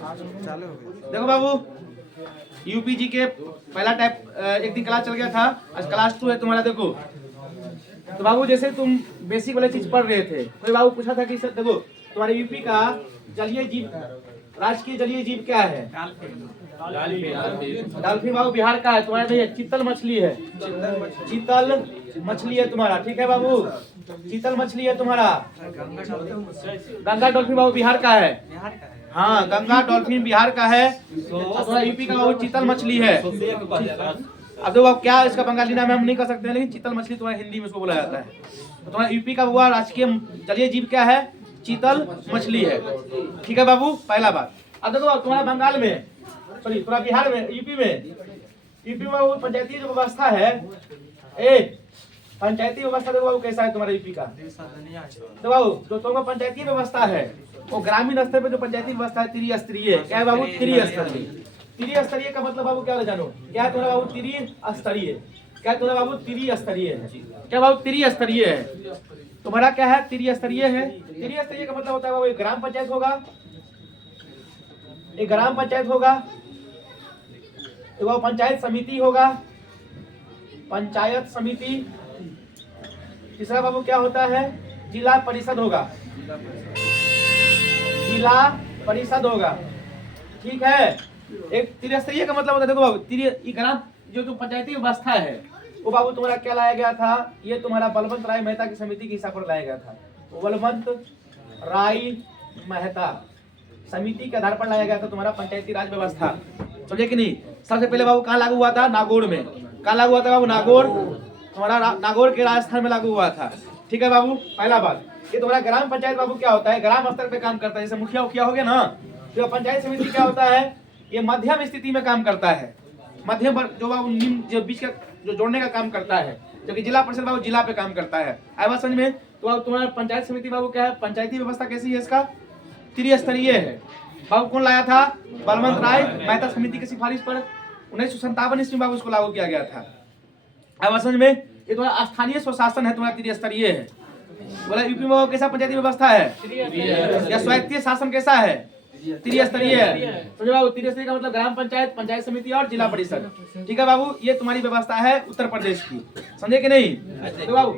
देखो बाबू, यूपी जी के पहला टाइप एक दिन क्लास चल गया था, आज क्लास 2 है तुम्हारा। देखो तो बाबू, जैसे तुम बेसिक वाले चीज पढ़ रहे थे, कोई बाबू पूछा था कि सर देखो तुम्हारे यूपी का जलीय जीव, राजकीय जलीय जीव क्या है? डॉल्फिन। बाबू बिहार का है तुम्हारा, नहीं है, चित्तल मछली है। चीतल मछली है तुम्हारा, ठीक है बाबू, चीतल मछली है तुम्हारा। गंगा डॉल्फिन बाबू बिहार का है। हाँ, गंगा डॉल्फिन बिहार का है। तुम्हारा यूपी का बाबू चीतल मछली है। अब देखो क्या इसका बंगाली नाम है हम नहीं कर सकते हैं, लेकिन चीतल मछली तुम्हारे हिंदी में उसको बोला जाता है। तो तुम्हारा यूपी का हुआ राजकीय जलीय जीव क्या है? चीतल मछली है, ठीक है बाबू, पहला बात। अब देखो तुम्हारा बंगाल में, सॉरी तुम्हारा बिहार में, यूपी में वो पंचायती जो व्यवस्था है, पंचायती व्यवस्था देखो बाबू कैसा है तुम्हारे यूपी का। तो बाबू जो तुम्हारा पंचायती व्यवस्था है वो ग्रामीण स्तर पे जो पंचायती व्यवस्था है त्रिस्तरीय है। क्या है बाबू? त्रिस्तरीय। त्रिस्तरीय का मतलब बाबू क्या है जानो? क्या है तुम्हारा बाबू? त्रिस्तरीय। क्या है तुम्हारा बाबू? त्रिस्तरीय है। क्या बाबू? त्रिस्तरीय है तुम्हारा। क्या है? त्रिस्तरीय है। त्रिस्तरीय का मतलब होता है बाबू एक ग्राम पंचायत होगा, एक ग्राम पंचायत होगा, एक पंचायत समिति होगा, पंचायत समिति। तीसरा बाबू क्या होता है? जिला परिषद होगा, जिला परिषद होगा, ठीक है। एक त्रिस्तरीय का मतलब होता है, देखो बाबू ग्राम जो पंचायती व्यवस्था है वो बाबू तुम्हारा क्या लाया गया था? ये तुम्हारा बलवंत राय मेहता की समिति के हिसाब पर लाया गया था। बलवंत राय मेहता समिति के आधार पर लाया गया था तुम्हारा पंचायती राज व्यवस्था, समझे कि नहीं। सबसे पहले बाबू कहाँ लागू हुआ था? नागौर में। कहाँ लागू हुआ था बाबू? नागौर। तुम्हारा नागौर के राजस्थान में लागू हुआ था, ठीक है बाबू, पहला बात। ये तुम्हारा ग्राम पंचायत बाबू क्या होता है? ग्राम स्तर पे काम करता है, जैसे मुखिया उखिया हो गया ना। तो पंचायत समिति क्या होता है? ये मध्यम स्थिति में काम करता है, मध्यम वर्ग जो बाबू निम्न जो बीच का जो जोड़ने का काम करता है, जबकि जिला परिषद बाबू जिला पे काम करता है। आया बात समझ में? तो तुम्हारा पंचायत समिति बाबू क्या है? पंचायती व्यवस्था कैसी है इसका? त्रिस्तरीय है। बाबू कौन लाया था? बलवंत राय मेहता समिति की सिफारिश पर 1957 ईस्वी में बाबू इसको लागू किया गया था। आया बात समझ में? ये तुम्हारा स्थानीय स्वशासन है, तुम्हारा त्रिस्तरीय है। बोला यूपी में कैसा पंचायती व्यवस्था है? या स्वायत्तीय शासन कैसा है? त्रिस्तरीय है। समझो बाबू, त्रिस्तरीय का मतलब ग्राम पंचायत, पंचायत समिति और जिला परिषद, ठीक है बाबू। ये तुम्हारी व्यवस्था है उत्तर प्रदेश की, समझे कि नहीं। तो बाबू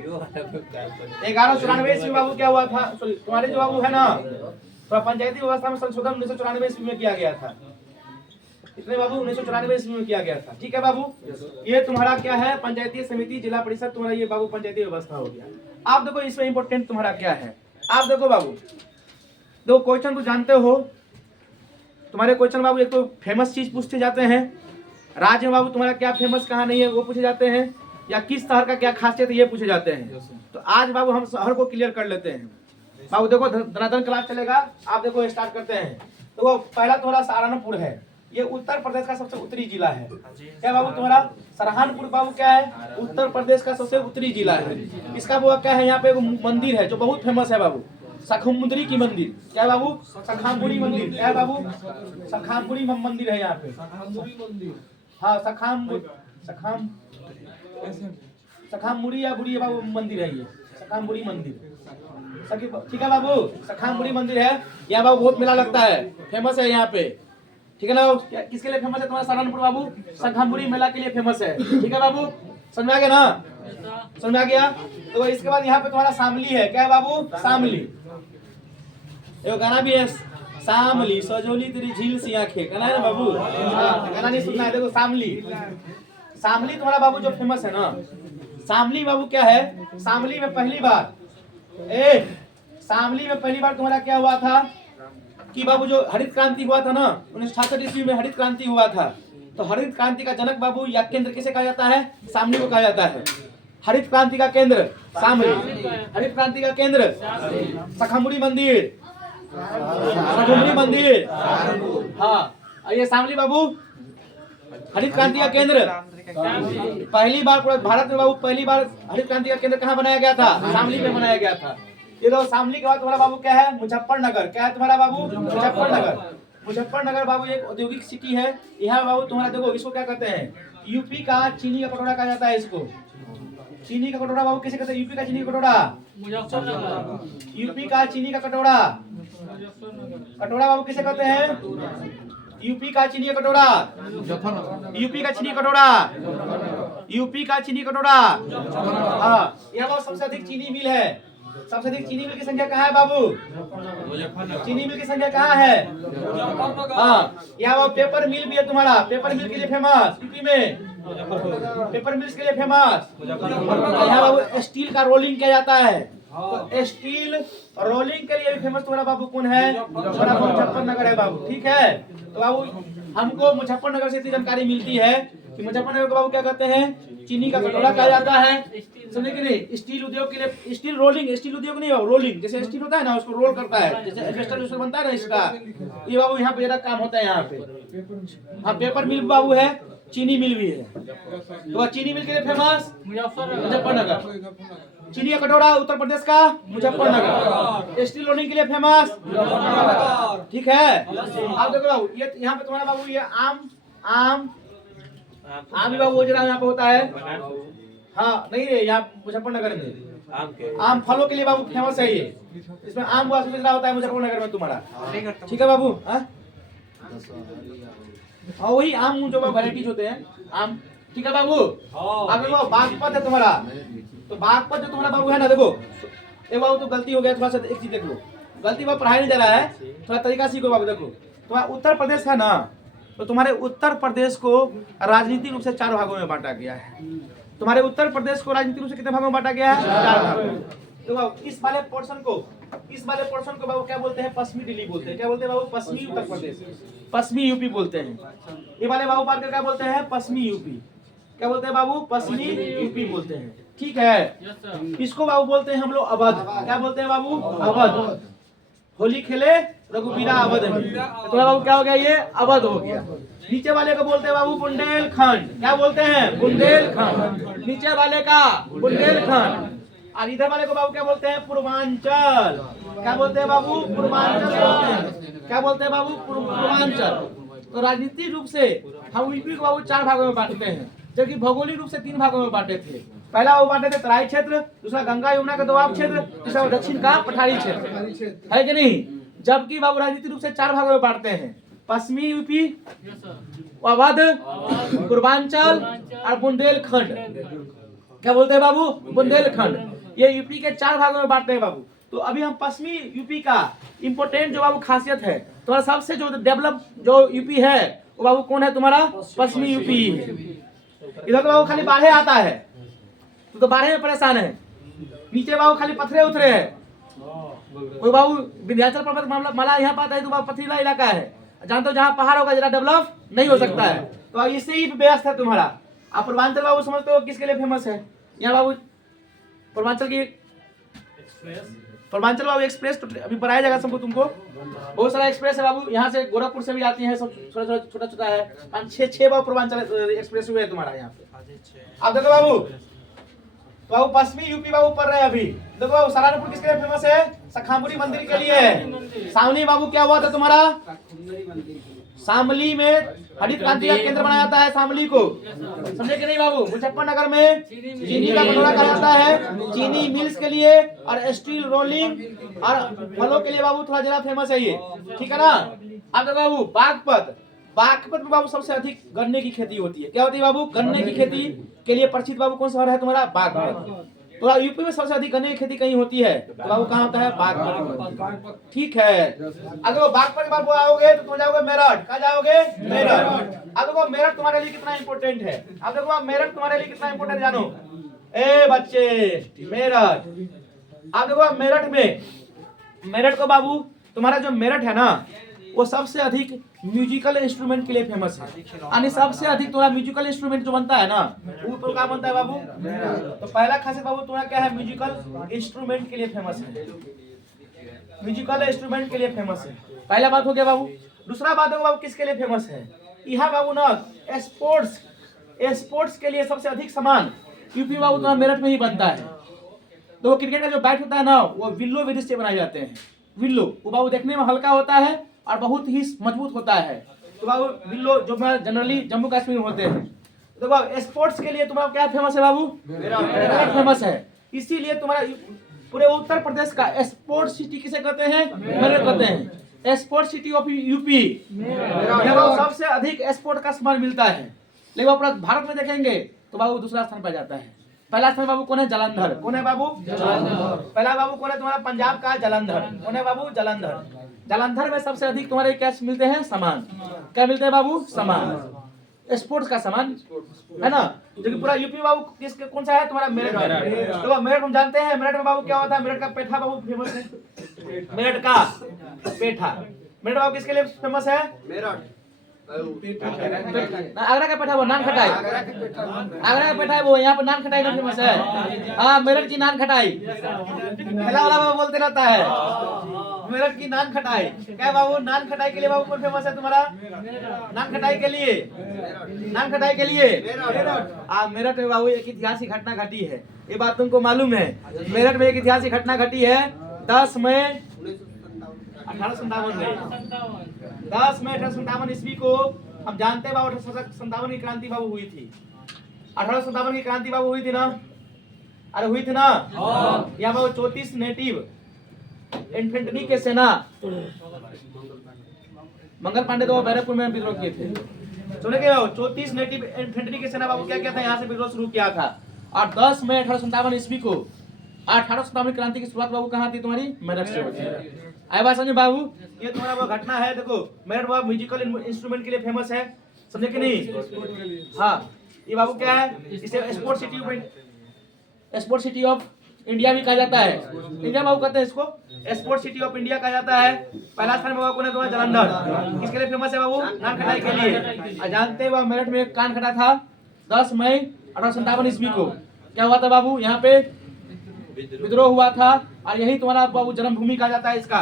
1194 ईस्वी बाबू क्या हुआ था? तुम्हारे जो बाबू है ना, तो पंचायती व्यवस्था में संशोधन 1994 ईस्वी में किया गया था। इतने बाबू 1994 ईस्वी में किया गया था, ठीक है बाबू। ये तुम्हारा क्या है? पंचायती समिति, जिला परिषद, तुम्हारा ये बाबू पंचायती व्यवस्था हो गया। आप देखो इसमें इंपॉर्टेंट तुम्हारा क्या है, आप देखो बाबू, दो क्वेश्चन को जानते हो तुम्हारे क्वेश्चन बाबू। एक तो फेमस चीज पूछते जाते हैं, राज्य में बाबू तुम्हारा क्या फेमस कहाँ नहीं है वो पूछे जाते हैं, या किस शहर का क्या खासियत है ये पूछे जाते हैं। तो आज बाबू हम शहर को क्लियर कर लेते हैं बाबू। देखो धनाधन क्लास चलेगा, आप देखो स्टार्ट करते हैं। तो वो पहला तुम्हारा सहारनपुर है, ये उत्तर प्रदेश का सबसे उत्तरी जिला है। क्या बाबू तुम्हारा? सहारनपुर बाबू क्या है? उत्तर प्रदेश का सबसे उत्तरी जिला है। इसका वो क्या है? यहाँ पे मंदिर है जो बहुत फेमस है बाबू, सखामुंदरी की मंदिर। क्या बाबू? सखामुड़ी मंदिर। क्या है बाबू? सखामुड़ी मंदिर है यहाँ पे। हाँ, सखामुड़ी या बुड़ी बाबू मंदिर है ये, सखामुड़ी मंदिर, ठीक है बाबू। सखामुड़ी मंदिर है यहाँ बाबू, बहुत मेला लगता है, फेमस है यहाँ पे, ठीक है ना। किसके लिए फेमस है तुम्हारा सहारनपुर बाबू? सखामुड़ी मेला के लिए फेमस है, ठीक है बाबू, समझ में आ गया ना? समझ में आ गया। तो इसके बाद यहाँ पे तुम्हारा शामली है। क्या है बाबू? शामली। एक गाना भी है, शामली सजोली तेरी झील सी आंखें, गाना है ना बाबू? गाना नहीं सुनना है? देखो शामली, शामली तुम्हारा बाबू जो फेमस है ना, शामली बाबू क्या है? शामली में पहली बार शामली में पहली बार तुम्हारा क्या हुआ था कि बाबू जो हरित क्रांति हुआ था ना, 1966 ईस्वी में हरित क्रांति हुआ था। तो हरित क्रांति का जनक बाबू या केंद्र किसे कहा जाता है? शामली को कहा जाता है। हरित क्रांति का केंद्र शामली, हरित क्रांति का केंद्र सखामुड़ी मंदिर, सखामुड़ी मंदिर। हाँ, ये शामली बाबू हरित क्रांति का केंद्र। पहली बार पूरे भारत में बाबू पहली बार हरित क्रांति का केंद्र कहाँ बनाया गया था? शामली में बनाया गया था। ये तो शामली के बाद तुम्हारा बाबू क्या है? मुजफ्फरनगर। क्या है तुम्हारा बाबू? मुजफ्फरनगर। मुजफ्फरनगर बाबू एक औद्योगिक सिटी है। यहाँ बाबू तुम्हारा देखो, इसको क्या कहते हैं? यूपी का चीनी का कटोरा कहा जाता है इसको। चीनी का कटोरा बाबू किसे कहते हैं? यूपी का चीनी का कटोरा, यूपी का चीनी का कटोरा, कटोरा बाबू किसे कहते हैं? यूपी का चीनी कटोरा, यूपी का चीनी कटोरा, यूपी का चीनी कटोरा। हाँ, यह बाबू सबसे अधिक चीनी मिल है। सबसे अधिक चीनी मिल की संख्या कहाँ है बाबू? चीनी मिल की संख्या कहाँ है? हाँ, यहाँ बाबू पेपर मिल भी है तुम्हारा, पेपर मिल के लिए फेमस यूपी में, पेपर मिल्स के लिए फेमस। यहाँ बाबू स्टील का रोलिंग किया जाता है, तो स्टील रोलिंग के लिए भी फेमस तुम्हारा बाबू कौन है? तुम्हारा मुजफ्फरनगर है बाबू। ठीक है, तो बाबू हमको मुजफ्फरनगर से इतनी जानकारी मिलती है कि मुजफ्फरनगर को बाबू क्या कहते हैं? चीनी का कटोरा कहा जाता है, समझे कि नहीं? स्टील उद्योग के लिए, स्टील रोलिंग, स्टील उद्योग नहीं बाबू, रोलिंग, जैसे स्टील होता है ना उसको रोल करता है, जैसे एल्वेस्टर बनता है ना इसका, ये बाबू यहाँ पे ज्यादा काम होता है यहाँ पे। हाँ, पेपर मिल बाबू है, चीनी मिल भी है। तो चीनी मिल के लिए फेमस मुजफ्फरनगर। चीनी का कटोरा उत्तर प्रदेश का मुजफ्फरनगर। स्टील रोलिंग के लिए फेमस। ठीक है, आप देखो बाबू, ये यहाँ पे तुम्हारा बाबू ये आम भी बाबू वो जरा यहाँ पे होता है। हाँ, नहीं रे, यहाँ मुजफ्फरनगर में आम फलों के लिए बाबू फेमस है ये, इसमें आम हुआ सबसे ज्यादा होता है मुजफ्फरनगर में तुम्हारा। ठीक है बाबू। हाँ, वही आम जो वैरायटीज होते हैं आम। ठीक है बाबू। अगर वो बागपत है तुम्हारा, तो बागपत जो तुम्हारा बाबू है ना, देखो एक बाबू तो गलती हो गया, थोड़ा सा एक चीज देख लो, गलती बाबू पढ़ाई नहीं जा रहा है, थोड़ा तरीका सीखो बाबू। देखो तुम्हारा उत्तर प्रदेश है ना, तो तुम्हारे उत्तर प्रदेश को राजनीतिक रूप से 4 भागों में बांटा गया है। तुम्हारे उत्तर प्रदेश को राजनीतिक रूप से कितने भागों में बांटा गया है? 4 भागों में। तो बाबू इस वाले पोर्शन को बाबू क्या बोलते हैं? पश्चिमी दिल्ली बोलते हैं। क्या बोलते हैं बाबू? पश्चिमी उत्तर प्रदेश, पश्चिमी यूपी बोलते हैं। ये वाले बाबू पार्ट क्या बोलते हैं? पश्चिमी यूपी। क्या बोलते हैं बाबू? पश्चिमी यूपी बोलते हैं। ठीक है, इसको बाबू बोलते हैं हम लोग अवध। क्या बोलते हैं बाबू? अवध। होली खेले रघुबीरा अवध में, तो बाबू क्या हो गया? ये अवध हो गया। नीचे वाले को बोलते हैं बाबू बुंदेलखंड। क्या बोलते हैं? बुंदेलखंड। नीचे वाले का बुंदेलखंड। और इधर वाले को बाबू क्या बोलते हैं? पूर्वांचल। क्या बोलते हैं बाबू? पूर्वांचल बोलते हैं। क्या बोलते हैं बाबू? पूर्वांचल। तो राजनीतिक रूप से हम यूपी को बाबू 4 भागों में बांटते हैं, जबकि भौगोलिक रूप से 3 भागों में बांटे थे। पहला वो बांटे थे तराई क्षेत्र, दूसरा गंगा यमुना का दोआब क्षेत्र, तीसरा दक्षिण का पठारी क्षेत्र, है कि नहीं? जबकि बाबू राजनीतिक रूप से 4 भागों में बांटते हैं, पश्चिमी यूपी, अवध, पूर्वांचल और बुंदेलखंड। क्या बोलते हैं बाबू? बुंदेलखंड। ये यूपी के 4 भागों में बांटते हैं बाबू। तो अभी हम पश्चिमी यूपी का इम्पोर्टेंट जो बाबू खासियत है, तुम्हारा सबसे जो डेवलप जो यूपी है वो बाबू कौन है? तुम्हारा पश्चिमी यूपी है। इधर तो बाबू खाली बाढ़े आता है, तो बाढ़े में परेशान है। नीचे बाबू खाली पत्थरे उतरे है। कोई बाबू विंध्याचल पर्वत माला यहाँ पाता है, तो बाबू पथरीला इलाका है, जानते हो जहाँ पहाड़ होगा जरा डेवलप नहीं हो सकता है। तो इससे ही व्यस्त है तुम्हारा। आप पूर्वांचल बाबू समझते हो किसके लिए फेमस है? यहाँ बाबू पूर्वांचल की पूर्वांचल बाबू एक्सप्रेस तो अभी बनाया जाएगा सबको, तुमको बहुत सारा एक्सप्रेस है बाबू। यहाँ से गोरखपुर से भी आती है, सब छोटा छोटा है, 5-6 बाबू पूर्वांचल एक्सप्रेस हुए है तुम्हारा यहाँ पे। आप देखो बाबू, तो बाबू पश्चिमी यूपी बाबू पढ़ रहे हैं अभी। देखो बाबू सहारनपुर किसके लिए फेमस है? सखामुरी मंदिर के लिए। सावली बाबू क्या हुआ था तुम्हारा? शामली में हरित क्रांति का केंद्र बनाया जाता है शामली को, समझे कि नहीं बाबू? मुजफ्फरनगर में चीनी का कटोरा कहा जाता है, चीनी मिल्स के लिए और स्टील रोलिंग और फलों के लिए बाबू थोड़ा जरा फेमस है ये। ठीक है ना? अब देखो बाबू बागपत में बाबू सबसे अधिक गन्ने की खेती होती है। क्या होती है बाबू? गन्ने की खेती के लिए परिचित बाबू कौन सा शहर है तुम्हारा? बागपत। तो यूपी में सबसे अधिक गन्ने की खेती कहीं होती है, तो बाबू कहाँ होता है? बागपत। ठीक है, अगर वो बागपत के बाद आओगे तो तुम जाओगे मेरठ। कहाँ जाओगे? मेरठ। अब देखो मेरठ तुम्हारे लिए कितना इंपॉर्टेंट है। अब देखो मेरठ तुम्हारे लिए कितना इंपॉर्टेंट जानो ए बच्चे, मेरठ। अब देखो मेरठ को बाबू तुम्हारा जो मेरठ है ना, वो सबसे अधिक म्यूजिकल इंस्ट्रूमेंट के लिए फेमस है। यानी सबसे अधिक तुम्हारा म्यूजिकल इंस्ट्रूमेंट जो बनता है ना, वो तो क्या बनता है बाबू? तो पहला खासियत बाबू तुम्हारा क्या है? म्यूजिकल इंस्ट्रूमेंट के लिए फेमस है। म्यूजिकल इंस्ट्रूमेंट के लिए फेमस है, पहला बात हो गया बाबू। दूसरा बात हो बाबू किसके लिए फेमस है? यहाँ बाबू ना स्पोर्ट्स के लिए सबसे अधिक सामान यूपी बाबू तुम्हारा मेरठ में ही बनता है। तो वो क्रिकेट का जो बैट होता है ना, वो विल्लो विधि से बनाए जाते हैं। विल्लो वो बाबू देखने में हल्का होता है और बहुत ही मजबूत होता है। तो बाबू विल्लो जो जनरली जम्मू कश्मीर में होते हैं। तो बाबू स्पोर्ट्स के लिए तुम्हारा क्या फेमस है बाबू? मेरठ फेमस है। इसीलिए तुम्हारा पूरे उत्तर प्रदेश का एक्सपोर्ट सिटी किसे कहते हैं? मेरठ कहते हैं। एक्सपोर्ट सिटी ऑफ यूपी, यहाँ सबसे अधिक एक्सपोर्ट का सामान मिलता है। लेकिन अपना भारत में देखेंगे तो बाबू दूसरा स्थान पर जाता है। पहला स्थान बाबू कौन है? जालंधर। कौन है बाबू? जालंधर। पहला बाबू कौन है तुम्हारा? पंजाब का जालंधर। कौन है बाबू? जालंधर। जालंधर में सबसे अधिक तुम्हारे क्या मिलते हैं? सामान। क्या मिलते हैं बाबू? सामान, एक्सपोर्ट का सामान, है ना। जो कि पूरा यूपी बाबू किसके कौन सा है तुम्हारा? मेरठ। तो मेरठ हम जानते हैं, मेरठ में बाबू क्या होता है? मेरठ का पेठा बाबू फेमस है। मेरठ का पेठा, मेरठ बाबू किसके लिए फेमस है? मेरठ। आगरा का पेठा वो नान खटाई, आगरा का पेठा है वो, यहाँ पर नान खटाई ना फेमस है। हाँ, मेरठ की नान खटाई, ठेला वाला बाबू बोलते रहता है मेरठ की नान खटाई। क्या बाबू? नान खटाई के लिए बाबू कौन फेमस है तुम्हारा? नान खटाई के लिए, नान खटाई के लिए मेरठ में बाबू एक ऐतिहासिक घटना घटी है, ये बात तुमको मालूम है? मेरठ में एक ऐतिहासिक घटना घटी है 10 मई 1857 में। 10 मई 1857 ईस्वी को हम जानते हैं बाबू 1857 की क्रांति बाबू हुई थी। 1857 की क्रांति बाबू हुई थी ना? अरे हुई थी ना? यहाँ बाबू 34 नेटिव इन्फेंट्री के सेना, मंगल पांडे तो बैरकपुर में विद्रोह किए थे। सुने के बाबू 34 नेटिव इन्फेंट्री के सेना बाबू क्या किया था? यहाँ से विद्रोह शुरू किया था। और 10 मई 1857 ईस्वी को 1857 क्रांति की शुरुआत बाबू कहाँ थी तुम्हारी? मेरठ से होती है। आए बात समझे बाबू? ये तुम्हारा वो घटना है। देखो मेरठ बाबू म्यूजिकल इंस्ट्रूमेंट के लिए फेमस है, समझे कि नहीं? हाँ, ये बाबू क्या है? इसे एक्सपोर्ट सिटी ऑफ इंडिया भी कहा जाता है। इंडिया बाबू कहते हैं इसको, एक्सपोर्ट सिटी ऑफ इंडिया कहा जाता है। पहला स्थान बाबू कौन है तुम्हारा? जालंधर। किसके लिए फेमस है बाबू? नान खटाई के लिए। जानते हो मेरठ में एक कान खटा था 10 मई 1857 ईस्वी को। क्या हुआ था बाबू? यहाँ पे विद्रोह हुआ था और यही तुम्हारा बाबू जन्मभूमि कहा जाता है इसका।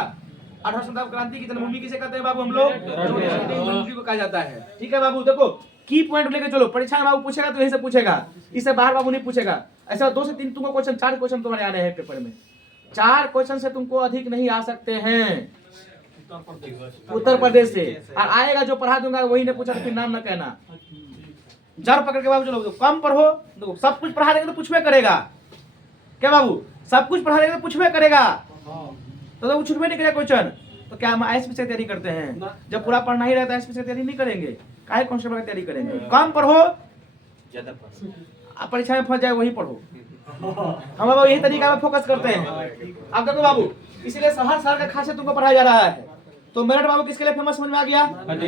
1857 क्रांति की जन्मभूमि किसे कहते हैं बाबू? हम लोग जन्मभूमि को कहा जाता है। ठीक है बाबू, देखो की पॉइंट लेके चलो। परीक्षा में बाबू पूछेगा तो यही से पूछेगा, इससे बाहर बाबू नहीं पूछेगा। ऐसा 2 से 3 तुमको क्वेश्चन, 4 क्वेश्चन तुम्हारे आने हैं पेपर में। 4 क्वेश्चन से तुमको अधिक नहीं आ सकते हैं उत्तर प्रदेश से। और आएगा जो पढ़ा दूंगा वही ने पूछा तो फिर नाम न कहना। जड़ पकड़ के बाबू चलो, कम पढ़ो, देखो सब कुछ पढ़ा देंगे तो पूछवे करेगा। क्या बाबू? सब कुछ पढ़ा देंगे तो पूछवे करेगा, तो छूटवे नहीं करेगा क्वेश्चन। तो क्या हम आईएएस से तैयारी करते हैं? जब पूरा पढ़ना ही रहता है आईएएस से तैयारी नहीं करेंगे, काहे कांस्टेबल की तैयारी करेंगे? कम पढ़ो, ज्यादा पढ़ो, परीक्षा में फंस जाए वही पढ़ो। हम बाबू यही तरीका में फोकस करते हैं। अब देखो बाबू, इसलिए हर साल का खासियत तुमको पढ़ाया जा रहा है। तो मेरठ बाबू किसके लिए फेमस समझ में आ गया? अब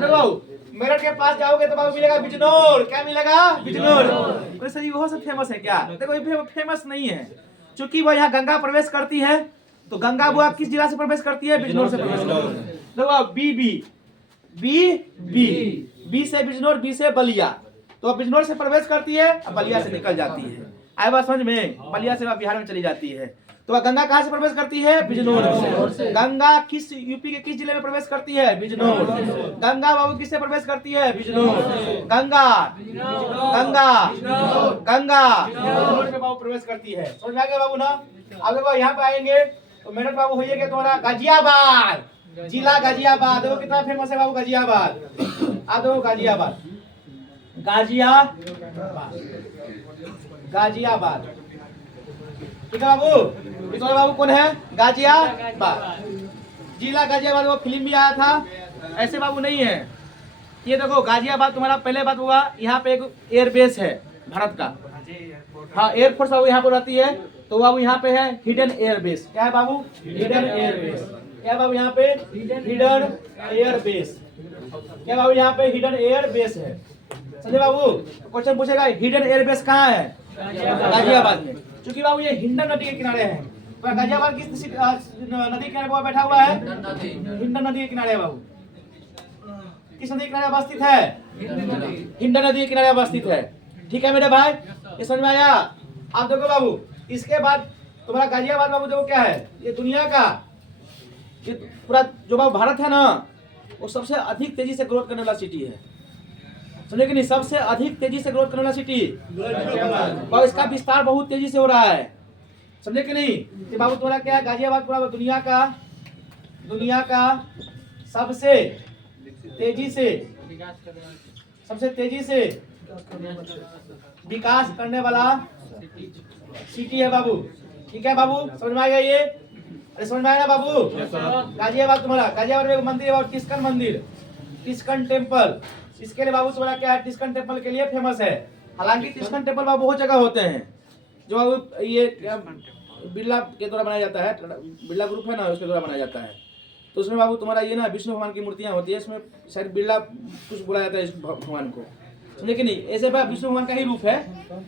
देखो बाबू, मेरठ के पास जाओगे तो बाबू मिलेगा बिजनौर। क्या मिलेगा? बिजनौर। सर ये वो सब फेमस है क्या? देखो ये फेमस नहीं है, क्योंकि वो यहाँ गंगा प्रवेश करती है। तो गंगा बुआ किस जिला से प्रवेश करती है? बिजनौर से प्रवेश करती है। देखो B B B B B से बिजनौर, बी से बलिया। तो बिजनौर से प्रवेश करती है और बलिया से निकल जाती है। आए बात समझ में? बलिया से बिहार में चली जाती है। तो गंगा कहाँ से प्रवेश करती है? बिजनौर से। गंगा किस यूपी के किस जिले में प्रवेश करती है? बिजनौर। गंगा बाबू किससे प्रवेश करती है? बिजनौर। गंगा गंगा गंगा बिजनौर में बाबू प्रवेश करती है। समझ में आ गया बाबू ना? अब देखो यहाँ पे आएंगे तो मेरठ बाबू होइए क्या तुम्हारा? गाजियाबाद जिला, गाजियाबाद। देखो कितना फेमस है बाबू गाजियाबाद। आप देखो गाजियाबाद, गाजियाबाद, ठीक है बाबू? इस बाबू कौन है? गाजियाबाद जिला, गाजियाबाद। वो फिल्म भी आया था, ऐसे बाबू नहीं है। ये देखो गाजियाबाद तुम्हारा पहले बात हुआ, यहाँ पे एक एयरबेस है भारत का। हाँ, एयरफोर्स बाबू यहाँ पर रहती है। तो बाबू यहाँ पे है हिडन एयरबेस। क्या है बाबू? Hidden airbase. क्या बाबू? यहाँ पे हिडन एयरबेस। क्या बाबू? यहाँ पे हिडन एयरबेस है। समझे बाबू? क्वेश्चन पूछेगा हिडन एयरबेस कहाँ है? गाजियाबाद में। क्योंकि बाबू ये हिंडन नदी के किनारे है। तो गाजियाबाद किस नदी के किनारे बैठा हुआ है? हिंडन नदी के किनारे है बाबू। किस नदी के किनारे अवस्थित है? हिंडन नदी के किनारे अवस्थित है। ठीक है मेरे भाई, ये समझ में आया? आप देखो बाबू, इसके बाद तुम्हारा गाजियाबाद बाबू देखो क्या है? ये दुनिया का, ये पूरा जो बाबू भारत है ना, वो सबसे अधिक तेजी से ग्रोथ करने वाला सिटी है। समझे कि नहीं? सबसे अधिक तेजी से ग्रोथ करने वाला सिटी, और इसका विस्तार बहुत तेजी से हो रहा है। समझे कि नहीं? कि बाबू तुम्हारा क्या है? गाजियाबाद पूरा दुनिया का सबसे तेजी से विकास करने वाला सिटी है बाबू। ठीक है बाबू, समझ में आ गया ये? अरे समझ में आया ना बाबू? गाजियाबाद तुम्हारा, गाजियाबाद में एक मंदिर है बाबू, टिस्कन मंदिर, टिस्कन टेम्पल। इसके लिए बाबू तुम्हारा क्या है, टिस्कन टेम्पल के लिए फेमस है। हालांकि टिस्कन टेम्पल बाबू बहुत जगह होते हैं, जो बाबू ये बिरला के द्वारा बनाया जाता है, बिरला ग्रुप है ना, उसके द्वारा बनाया जाता है। तो उसमें बाबू तुम्हारा ये ना विष्णु भगवान की मूर्तियां होती है, इसमें शायद बिरला कुछ बोला जाता है इस भगवान को, समझे कि नहीं? ऐसे विष्णु भगवान का ही रूप है।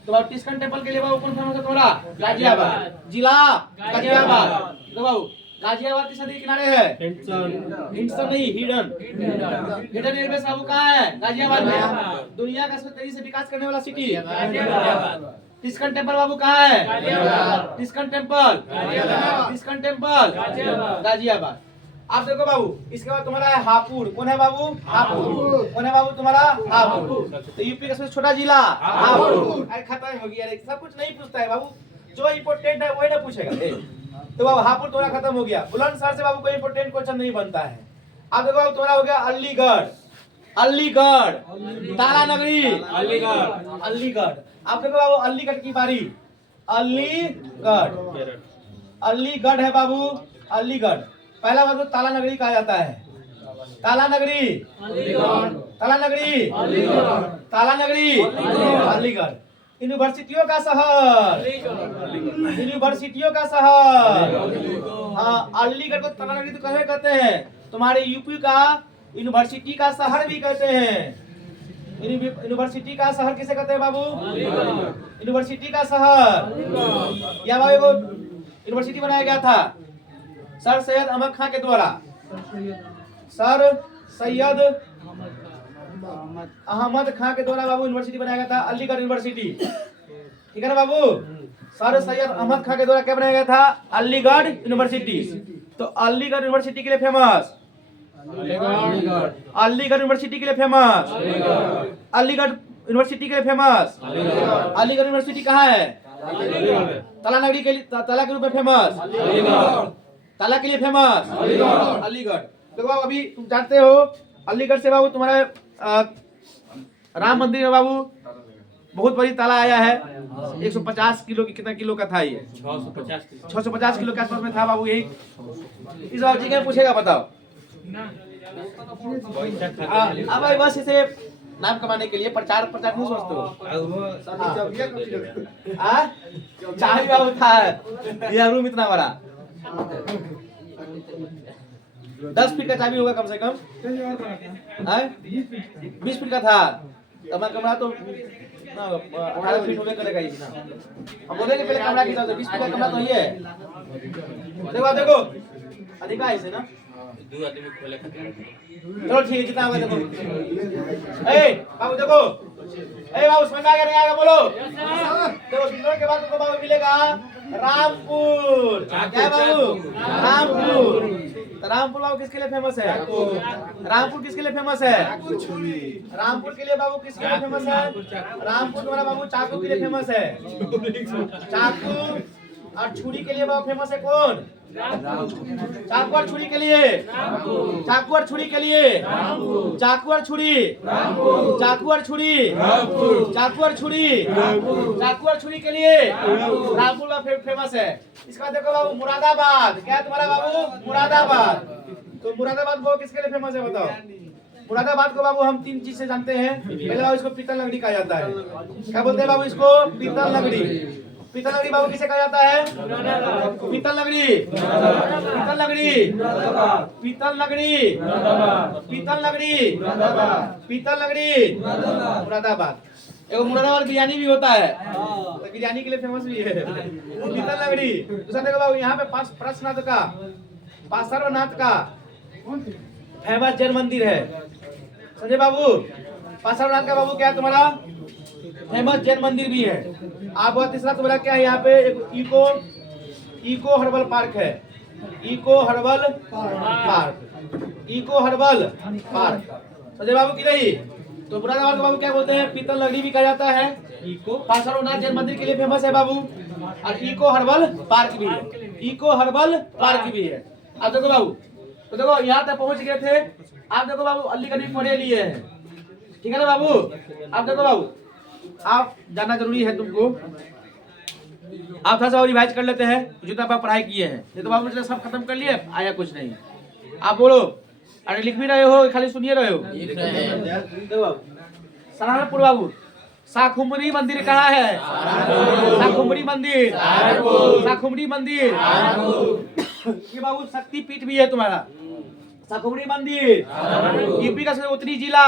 तो बाबू टिस्कन टेम्पल के लिए बाबू कौन फेमस है तुम्हारा? गाजियाबाद जिला, गाजियाबाद। तो बाबू गाजियाबाद किस नदी के किनारे है? हिंडसन नहीं, हिडन। हिडन एयरबेस बाबू कहाँ है? गाजियाबाद में। दुनिया का सबसे तेजी से विकास करने वाला सिटी टिस्कन टेम्पल बाबू कहाँ है? टिस्कन टेम्पल, टिस्कन टेम्पल गाजियाबाद। आप देखो बाबू, इसके बाद तुम्हारा है हापुड़। कौन है बाबू? हापुड़। कौन है बाबू तुम्हारा? हापुड़। तो यूपी का सबसे छोटा जिला हापुड़। अरे खत्म हो गया, सब कुछ नहीं पूछता है बाबू, जो इम्पोर्टेंट है वही ना पूछेगा। तो बाबू हापुड़ तुम्हारा खत्म हो गया। बुलंदशहर से बाबू कोई इम्पोर्टेंट क्वेश्चन नहीं बनता है। आप देखो बाबू तुम्हारा हो गया अलीगढ़, अलीगढ़, ताला नगरी, अलीगढ़, अलीगढ़। आप देखो बाबू अलीगढ़ की बारी, अलीगढ़, अलीगढ़ है बाबू, अलीगढ़। पहला बाबू ताला नगरी कहा जाता है, ताला नगरी, ताला नगरी, ताला नगरी, अलीगढ़। यूनिवर्सिटियों का शहर, यूनिवर्सिटियों का शहर। हाँ, अलीगढ़ को ताला नगरी तो कहे कहते हैं, तुम्हारे यूपी का यूनिवर्सिटी का शहर भी कहते हैं। यूनिवर्सिटी का शहर किसे कहते हैं बाबू? यूनिवर्सिटी का शहर। या बाबू यूनिवर्सिटी बनाया गया था सर सैयद अहमद खान के द्वारा, सर सैयद अहमद खान के द्वारा बाबू यूनिवर्सिटी बनाया गया था, अलीगढ़ यूनिवर्सिटी। ठीक है ना बाबू? सर सैयद अहमद खान के द्वारा क्या बनाया गया था? अलीगढ़ यूनिवर्सिटी। तो अलीगढ़ यूनिवर्सिटी के लिए फेमस, अलीगढ़ यूनिवर्सिटी के लिए फेमस, अलीगढ़ यूनिवर्सिटी के लिए फेमस। अलीगढ़ यूनिवर्सिटी कहाँ है? ताला नगरी के लिए, ताला के रूप में फेमस, ताला के लिए फेमस अलीगढ़। तो बाबू अभी तुम जानते हो अलीगढ़ से बाबू तुम्हारा राम मंदिर में बाबू बहुत बड़ी ताला आया है। 150 किलो की, कितना किलो का था ये? 650 किलो के आसपास में था बाबू। यही इस बार जी क्या पूछेगा बताओ? अब भाई बस इसे नाम कमाने के लिए प्रचार प्रचार नहीं सोचते हो? चाबी बाबू था, यह रूम इतना बड़ा 10 फीट का चाबी होगा कम से कम, 20 फीट का था। तो कमरा तो 18 फीट होगा करेगा ये ना। हम बोलेंगे पहले कमरा की तरफ से 20 फीट का कमरा तो ये है। देखो देखो अधिका है इसे ना, दो आदमी खोले। चलो ठीक है, जितना होगा देखो। बाबू देखो, बाबू समझ में आ गया नहीं आएगा बोलो? देखो बिजनौर के बाद तुमको बाबू मिलेगा रामपुर। क्या बाबू? रामपुर। तो रामपुर बाबू किसके लिए फेमस है? रामपुर किसके लिए फेमस है? रामपुर के लिए बाबू किसके लिए फेमस है? रामपुर तुम्हारा बाबू चाकू के लिए फेमस है। चाकू और छुरी के लिए बाबू फेमस है कौन? चाकू और छुरी के लिए, चाकू और छुरी के लिए, चाकू और छुरी, चाकू और छुरी, चाकू और छुरी, चाकू और छुरी के लिए रामपुर फेमस है। इसका देखो बाबू मुरादाबाद। क्या है तुम्हारा बाबू? मुरादाबाद। तो मुरादाबाद बाबू किसके लिए फेमस है बताओ? मुरादाबाद को बाबू हम 3 चीज से जानते हैं। पहले बाबू इसको पीतल नगरी कहा जाता है। क्या बोलते हैं बाबू इसको? पीतल नगरी। पीतल नगरी बाबू किसे कहा जाता है? पीतल नगरी, पीतल नगरी, पीतल नगरी, पीतल नगरी, पीतल नगरी मुरादाबाद। एगो मुरादाबाद बिरयानी भी होता है, तो बिरयानी के लिए फेमस भी है पीतल नगरी। दूसरा देखो बाबू यहाँ पे पार्श्वनाथ का, पार्श्वनाथ का फेमस जैन मंदिर है, समझे बाबू? पार्श्वनाथ का बाबू क्या है तुम्हारा? फेमस जैन मंदिर भी है। आप तीसरा तुम्हारा क्या है? यहाँ पे एक इको हर्बल पार्क है, eco herbal park, eco herbal park, समझे बाबू की नहीं? तो मुरादाबाद को बाबू क्या बोलते हैं? पीतल नगरी भी कहा जाता है। इको पार्श्वनाथ जैन मंदिर के लिए फेमस है बाबू, और इको हर्बल पार्क भी है, इको हर्बल पार्क भी है। आप देखो बाबू, तो देखो यहाँ तक पहुंच गए थे। आप देखो बाबू अलीगढ़ भी पढ़े लिए हैं, ठीक है ना बाबू? आप देखो बाबू, आप जानना जरूरी है तुमको। आप थोड़ा सा रिवाइज कर लेते हैं जो तो आप पढ़ाई किए हैं। ये तो बाबू ने सब खत्म कर लिए, आया कुछ नहीं। आप बोलो, अरे लिख भी रहे हो खाली सुनिए रहे हो? सहारनपुर बाबू, शाकुंभरी मंदिर कहाँ है? शाकुंभरी मंदिर, शाकुंभरी मंदिर ये बाबू शक्ति पीठ भी है तुम्हारा। शाकुंभरी मंदिर यूपी का सबसे उत्तरी जिला,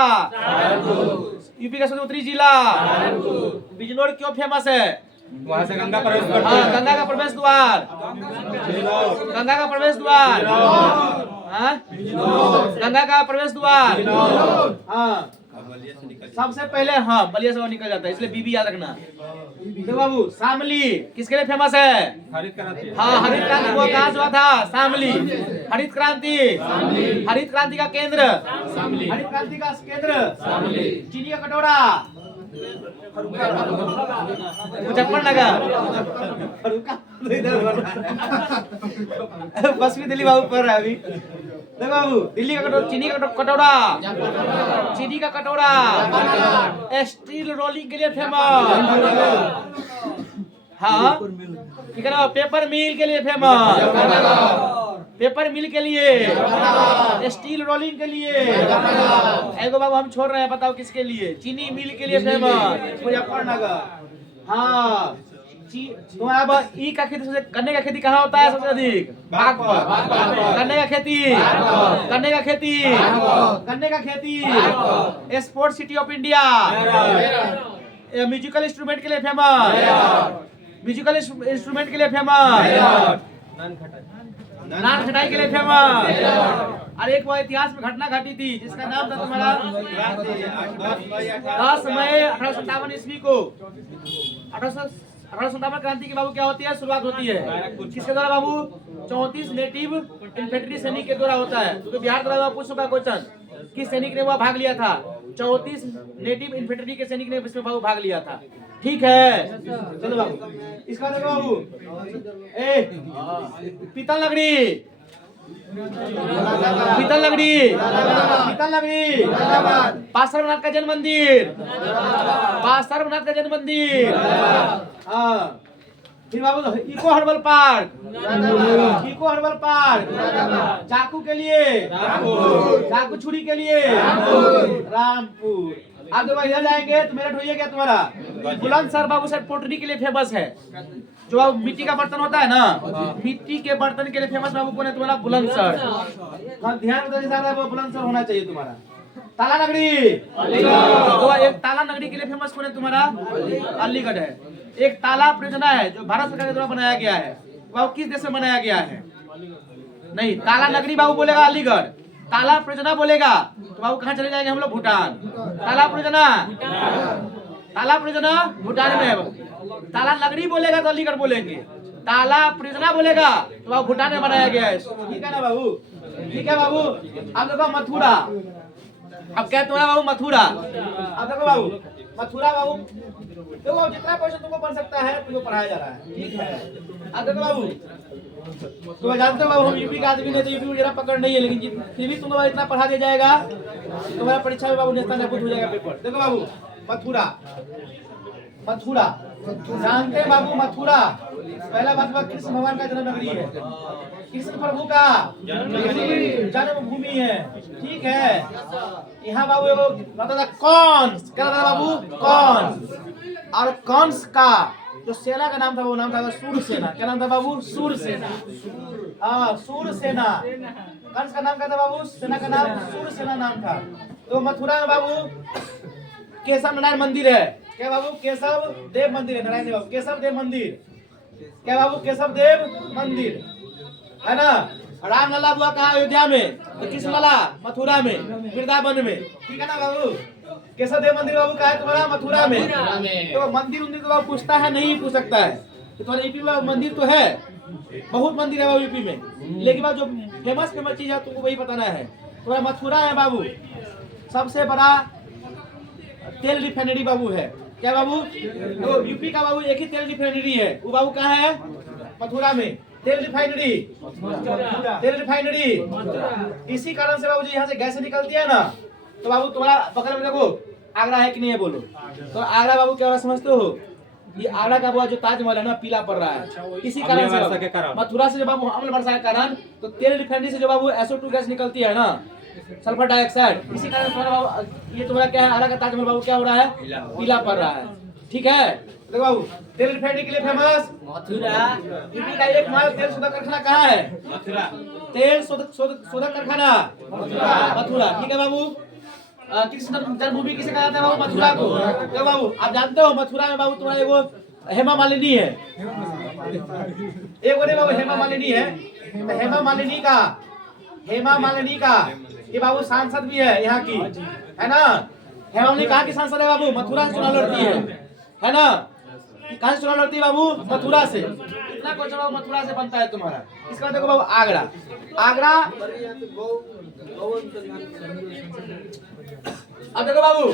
यूपी का सबसे उत्तरी जिला। बिजनौर क्यों फेमस है? वहाँ से गंगा प्रवेश करते हाँ, हैं। गंगा का प्रवेश द्वार, गंगा का प्रवेश द्वार, हाँ? गंगा का प्रवेश द्वार, हाँ सबसे पहले, हाँ बलिया से वो निकल जाता है, इसलिए बीबी याद रखना। देखो बाबू, शामली किसके लिए फेमस है? हरित क्रांति। हाँ, हरित क्रांति वो कहाँ से हुआ था? शामली। हरित क्रांति, हरित क्रांति का केंद्र, हरित क्रांति का केंद्र चीनी का कटोरा मुजफ्फरनगर। बस भी दिल्ली बाबू पढ़ रहा है अभी। देखो बाबू, दिल्ली का कटोरा, चीनी का कटोरा, चीनी का कटोरा, स्टील रोलिंग के लिए फेमस। हाँ, ठीक है ना, पेपर मिल के लिए फेमस, पेपर मिल के लिए, स्टील रोलिंग के लिए। एगो बाबू हम छोड़ रहे हैं, बताओ किसके लिए? चीनी मिल के लिए फेमस मुजफ्फरनगर। हाँ, तुम्हारा ई का खेती, गन्ने का खेती कहाँ होता है सबसे अधिक? बाग पर। गन्ने का खेती, गन्ने का खेती, गन्ने का खेती। Sports city of India, musical instrument के लिए फेमस, म्यूजिकल इंस्ट्रूमेंट के लिए फेमस, नान खटाई के लिए फेमस। और एक वो इतिहास में घटना घटी थी जिसका नाम था तुम्हारा 10 मई 1857 ईस्वी को। 1857 क्रांति की बाबू क्या होती है? शुरुआत होती है किसके द्वारा बाबू? 34 नेटिव इन्फेंट्री सैनिक के द्वारा होता है। तो बिहार द्वारा पूछ चुका क्वेश्चन, किस सैनिक ने वह भाग लिया था? 34 नेटिव इन्फेंट्री के सैनिक ने इसमें बाबू भाग लिया था। ठीक है, चलो बाबू इसका देखो बाबू, पीतल नगरी, पीतल नगरी, पीतल नगरी, पार्श्वनाथ का जन्म मंदिर, पार्श्वनाथ का जन्म मंदिर। हाँ, फिर बाबू eco herbal park, eco herbal park, चाकू के लिए, चाकू छुरी के लिए रामपुर। आप जब इधर जाएंगे तो मेरठ होइए क्या तुम्हारा? बुलंदशहर बाबू सर पोटरी के लिए फेमस है। जो बाबू मिट्टी का बर्तन होता है ना, मिट्टी के बर्तन के लिए फेमस बाबू कौन है तुम्हारा? बुलंदशहर। हाँ, ध्यान दो, वो बुलंदशहर होना चाहिए तुम्हारा। ताला नगरी, तो एक ताला नगरी के लिए फेमस कौन है तुम्हारा? अलीगढ़ है। एक ताला परियोजना है जो भारत सरकार के द्वारा बनाया गया है, बाबू किस देश में बनाया गया है? नहीं, ताला नगरी बाबू बोलेगा अलीगढ़, ताला परियोजना बोलेगा तो बाबू कहाँ चले जाएंगे हम लोग? भूटान। ताला परियोजना, ताला परियोजना भूटान में है। ताला नगरी बोलेगा तो अलीगढ़ बोलेंगे, ताला परियोजना बोलेगा तो बाबू भूटान में बनाया गया है। ठीक है ना बाबू? ठीक है बाबू। अब देखो मथुरा, अब क्या तुम्हारा बाबू? मथुरा। अब देखो बाबू, मथुरा बाबू देखो जितना क्वेश्चन तुमको पढ़ सकता है तुमको पढ़ाया जा रहा है। ठीक है, अब देखो बाबू, तो जानते हो बाबू हम यूपी का आदमी नहीं, तो यूपी में जरा पकड़ नहीं है, लेकिन फिर भी तुमको इतना पढ़ा दिया जाएगा तुम्हारा परीक्षा में बाबू नेता नबूत हो जाएगा पेपर। देखो बाबू, मथुरा, मथुरा जानते हैं बाबू? मथुरा पहला बात कृष्ण भगवान का जन्म नगरी है, कृष्ण प्रभु का जन्मभूमि है। ठीक है, यहाँ बाबू एगो मतलब कंस, क्या था बाबू? कंस। और कंस का जो सेना का नाम था वो नाम था सूरसेना। क्या नाम था बाबू? सूरसेना। हाँ, सूरसेना। कंस का नाम क्या था बाबू? सेना का नाम सूरसेना नाम था। तो मथुरा में बाबू केशव नारायण मंदिर है। क्या बाबू? केशव देव मंदिर है, नारायण देव, केशव देव मंदिर। क्या बाबू? केशव देव मंदिर है ना। रामलला हुआ कहा? अयोध्या में। तो किस वाला? मथुरा में, वृंदावन में। ठीक है ना बाबू? केशव देव मंदिर बाबू कहा है तुम्हारा? मथुरा में। तो मंदिर उन्दिर तो बाबू पूछता है नहीं पूछ सकता है। तो तुम्हारे यूपी में मंदिर तो है, बहुत मंदिर है बाबू यूपी में, लेकिन बाबू जो फेमस फेमस चीज है तुमको वही बताना है। तुम्हारा मथुरा है बाबू, सबसे बड़ा तेल रिफाइनरी बाबू है। क्या बाबू? तो यूपी का बाबू एक ही तेल रिफाइनरी है, वो बाबू कहाँ है? मथुरा में। तेल रिफाइनरी, तेल रिफाइनरी। इसी कारण से बाबू जी यहाँ से गैस निकलती है ना, तो बाबू तुम्हारा बगल में देखो आगरा है कि नहीं है बोलो। तो आगरा बाबू क्या समझते हो? ये आगरा का वो जो ताजमहल है ना पीला पड़ रहा है, इसी कारण अम्ल वर्षा से के कारण। मथुरा से जब बाबू अम्ल वर्षा के कारण तो तेल रिफाइनरी से जो बाबू SO2 गैस निकलती है ना, सल्फर डाइऑक्साइड, इसी कारण तुम्हारा बाबू ये तुम्हारा क्या है, आगरा का ताजमहल बाबू क्या हो रहा है, पीला पड़ रहा है। ठीक है, देखो बाबू तेल रिफाइनरी के लिए फेमस मथुरा। यूपी का एकमात्र तेल शोधक कारखाना कहाँ है? मथुरा। तेल शोधक कारखाना मथुरा। ठीक है बाबू, कृष्ण जन्मभूमि किसे कहा जाता है बाबू? मथुरा को। देखो बाबू आप जानते हो मथुरा में बाबू तुम्हारा एगो हेमा मालिनी है, एक बोले बाबू हेमा मालिनी है, तो हेमा मालिनी का ये बाबू सांसद भी है यहाँ की, है ना। हेमा मालिनी कहाँ की सांसद है बाबू? मथुरा से चुनाव लड़ती है ना। कहाँ से चुनाव लड़ती है बाबू? मथुरा से। इतना क्वेश्चन बाबू मथुरा से बनता है तुम्हारा। इसके बाद देखो बाबू आगरा। अब देखो बाबू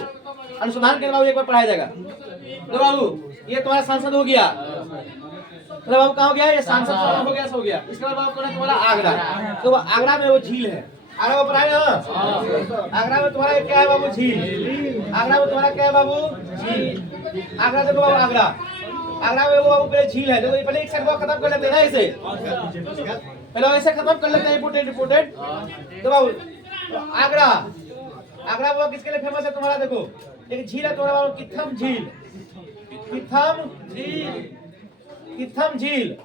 अनुसंधान केंद्र बाबू एक बार पढ़ाया जाएगा। देखो बाबू ये तुम्हारा सांसद हो गया, तो बाबू कहाँ हो गया? ये सांसद हो गया, हो गया। इसके बाद बाबू तुम्हारा आगरा। तो आगरा में वो झील है, आगरा में पढ़ाया ना। आगरा में तुम्हारा क्या है बाबू? झील। आगरा में तुम्हारा क्या है बाबू? झील। आगरा देखो बाबू आगरा में वो बाबू पहले झील है। देखो ये पहले एक सेकंड खत्म कर लेते हैं ना, इसे पहले ऐसे खत्म कर लेते हैं इंपोर्टेंट। तो बाबू आगरा वो किसके लिए फेमस है तुम्हारा? देखो एक झील है तुम्हारा बाबू, किथम झील। किथम झील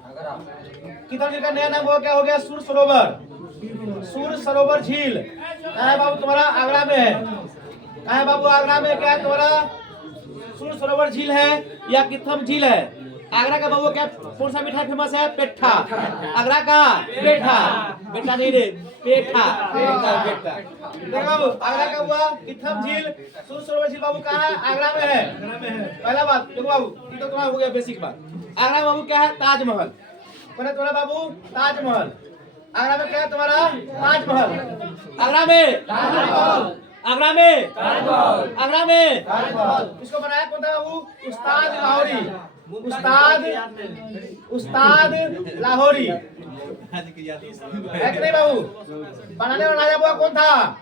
का नया नाम वो क्या हो गया? सूर सरोवर झील। कहाँ है बाबू तुम्हारा? आगरा में है। कहाँ है बाबू? आगरा में क्या है तुम्हारा? सूर सरोवर झील है या किथम झील है। आगरा का बाबू क्या कौन सा मिठाई फेमस है? पेठा। आगरा का पेठा नहीं रे, पेठा। देखो बाबू आगरा का हुआ किथम झील, सूर सरोवर झील बाबू कहाँ है? आगरा में है। पहला बात देखो बाबू, ये तो तुम्हारा हो गया बेसिक बात। आगरा में बाबू क्या है? ताजमहल। पहले तुम्हारा बाबू ताजमहल। आगरा में क्या है तुम्हारा? ताजमहल। आगरा में इसको बनाया कौन था बाबू? उस्ताद लाहौरी है कि नहीं बाबू? बनाने वाला राजा कौन था?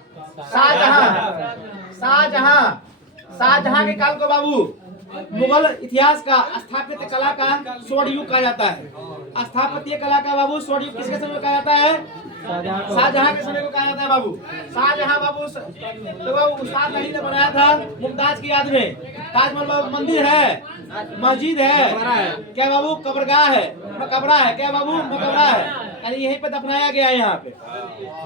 शाहजहां के काल को बाबू मुगल इतिहास का स्थापत्य कला का स्वर्ण युग कहा जाता है। स्थापत्य कला का बाबू स्वर्ण युग किसके समय कहा जाता है? शाहजहां के समय को कहा जाता है बाबू। शाहजहां बाबू तो बाबू उस्ताद लाहौरी ने बनाया था मुमताज की याद में। ताजमहल बाबू मंदिर है, मस्जिद है, क्या बाबू? कब्रगाह है, मकबरा है, क्या बाबू? मकबरा है, यानी यहीं पे दफनाया गया है यहाँ पे।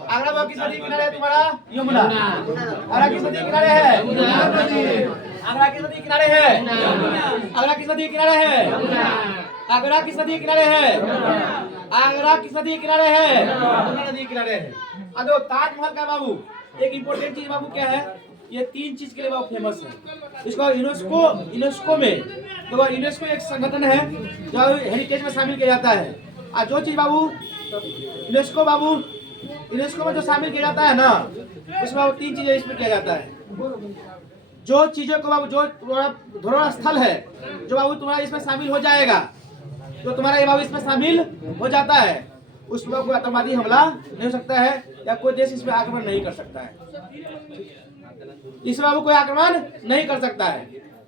आगरा बाबू किस नदी किनारे है तुम्हारा? यमुना। आगरा किस नदी किनारे है? आगरा किस नदी किनारे है? आगरा किस नदी किनारे है? आगरा किस नदी किनारे है? आगरा किस नदी किनारे है? नदी किनारे है। अब ताजमहल का बाबू एक इम्पोर्टेंट चीज बाबू क्या है? ये 3 चीज के लिए बाबू फेमस है। इसको यूनेस्को में तो यूनेस्को एक संगठन है जो हेरिटेज में शामिल किया जाता है। और जो चीज बाबू यूनेस्को में जो शामिल किया जाता है ना, उसमें बाबू 3 चीजें इसमें किया जाता है। जो चीजों को बाबू जो धरोहर स्थल है जो बाबू तुम्हारा इसमें शामिल हो जाएगा, तो तुम्हारा ये बाबू इसमें शामिल हो जाता है, उसमें कोई आतंकवादी हमला नहीं हो सकता है या कोई देश इसमें आक्रमण नहीं कर सकता है। इसमें बाबू कोई आक्रमण नहीं कर सकता है।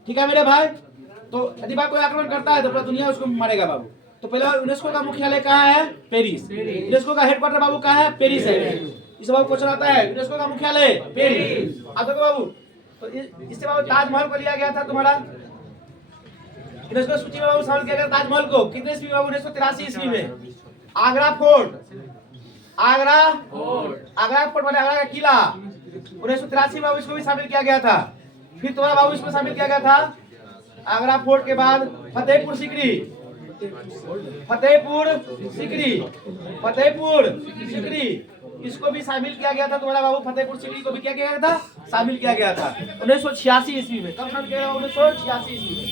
ठीक है मेरे भाई, तो यदि भाई कोई आक्रमण करता है तो पूरा दुनिया उसको मारेगा बाबू। तो पहले यूनेस्को का मुख्यालय कहाँ है? पेरिस। यूनेस्को का हेडक्वार्टर बाबू कहाँ है? पेरिस है। इस बाबू क्वेश्चन आता है, यूनेस्को का मुख्यालय पेरिस। अब देखो बाबू, तो इससे बाबू ताजमहल को लिया गया था तुम्हारा यूनेस्को सूची में बाबू शामिल किया गया ताजमहल को। कितने ईस्वी में बाबू? 1983 ईस्वी में। आगरा फोर्ट माने आगरा का किला 1983 में इसको भी शामिल किया गया था। फिर तुम्हारा बाबू इसमें शामिल किया गया था आगरा फोर्ट के बाद फतेहपुर सीकरी इसको भी शामिल किया गया था तुम्हारा बाबू। फतेहपुर सीकरी को भी क्या किया गया था? शामिल किया गया था 1986 ईस्वी में। कब शामिल किया गया? 1986 ईस्वी में।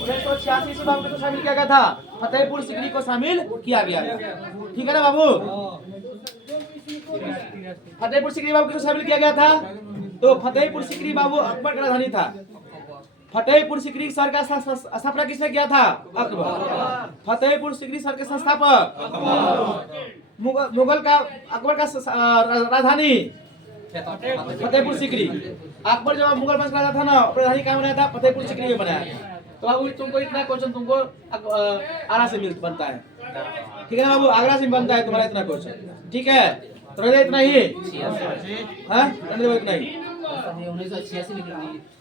1986 ईस्वी में तो शामिल किया गया था, फतेहपुर सीकरी को शामिल किया गया था। ठीक है ना बाबू? फतेहपुर सीकरी बाबू किसको शामिल किया गया था? तो फतेहपुर सीकरी बाबू अकबर का राजधानी था। फतेहपुर सीकरी शहर का स्थापना किसने किया था? अकबर। फतेहपुर सीकरी शहर के संस्थापक मुगल का अकबर का राजधानी फतेहपुर सीकरी। अकबर जब मुगल वंश का राजा था ना, राजधानी कहाँ बनाया था? फतेहपुर सीकरी में बनाया था। तो बाबू तुमको इतना क्वेश्चन तुमको आरा से मिल बनता है, ठीक है ना बाबू, आगरा से बनता है तुम्हारा इतना क्वेश्चन, ठीक है। तो रहने दो इतना ही, हाँ रहने दो इतना ही। 1986 लिख रही है।